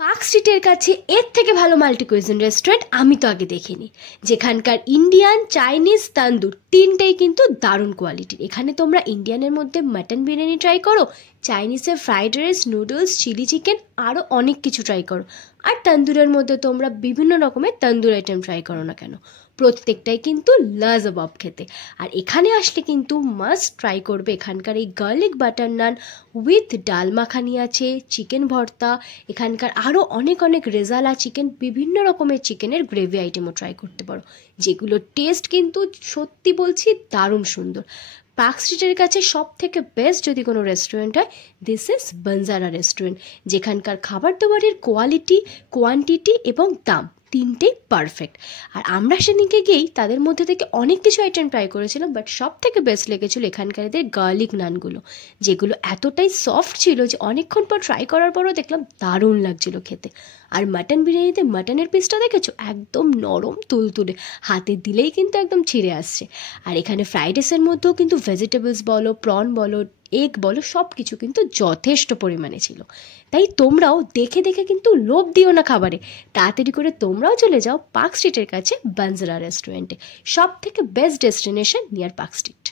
Park স্ট্রিটের কাছে এর থেকে ভালো মাল্টি কুইজিন রেস্টুরেন্ট আমি তো আগে দেখিনি, যেখানকার ইন্ডিয়ান, চাইনিজ, তান্দুর তিনটেই কিন্তু দারুণ কোয়ালিটির। এখানে তোমরা ইন্ডিয়ানের মধ্যে মাটন বিরিয়ানি ট্রাই করো, চাইনিজের fried rice, noodles, chilli chicken, আরও অনেক কিছু ট্রাই করো, আর তান্দুরের মধ্যে তোমরা বিভিন্ন রকমের তান্দুর আইটেম ট্রাই করো না কেন, প্রত্যেকটাই কিন্তু লাজবাব খেতে। আর এখানে আসলে কিন্তু মাস্ট ট্রাই করবে এখানকার এই গার্লিক বাটার নান উইথ ডাল মাখানি আছে, চিকেন ভর্তা, এখানকার আরও অনেক অনেক রেজালা চিকেন, বিভিন্ন রকমের চিকেনের গ্রেভি আইটেমও ট্রাই করতে পারো, যেগুলোর টেস্ট কিন্তু সত্যি বলছি দারুণ সুন্দর। পার্ক স্ট্রিটের কাছে সব থেকে বেস্ট যদি কোনো রেস্টুরেন্ট হয়, দিস ইজ বানজারা রেস্টুরেন্ট, যেখানকার খাবার দাবারের কোয়ালিটি, কোয়ান্টিটি এবং দাম তিনটেই পারফেক্ট। আর আমরা সেদিনকে গিয়েই তাদের মধ্যে থেকে অনেক কিছু আইটেম ট্রাই করেছিলাম, বাট সব থেকে বেস্ট লেগেছিলো এখানকার এদের গার্লিক নানগুলো, যেগুলো এতটাই সফট ছিল যে অনেকক্ষণ পর ট্রাই করার পরও দেখলাম দারুণ লাগছিল খেতে। আর মাটন বিরিয়ানিতে মাটনের পিসটা দেখেছো, একদম নরম তুলতুলে, হাতে দিলেই কিন্তু একদম ছিঁড়ে আসছে। আর এখানে ফ্রাইড রাইসের মধ্যেও কিন্তু ভেজিটেবলস বলো, প্রন বলো, এগ বলো, সব কিছু কিন্তু যথেষ্ট পরিমাণে ছিল। তাই তোমরাও দেখে দেখে কিন্তু লোভ দিও না খাবারে, তাড়াতাড়ি করে তোমরাও চলে যাও পার্ক স্ট্রিটের কাছে বানজারা রেস্টুরেন্টে, সব থেকে best destination near park street.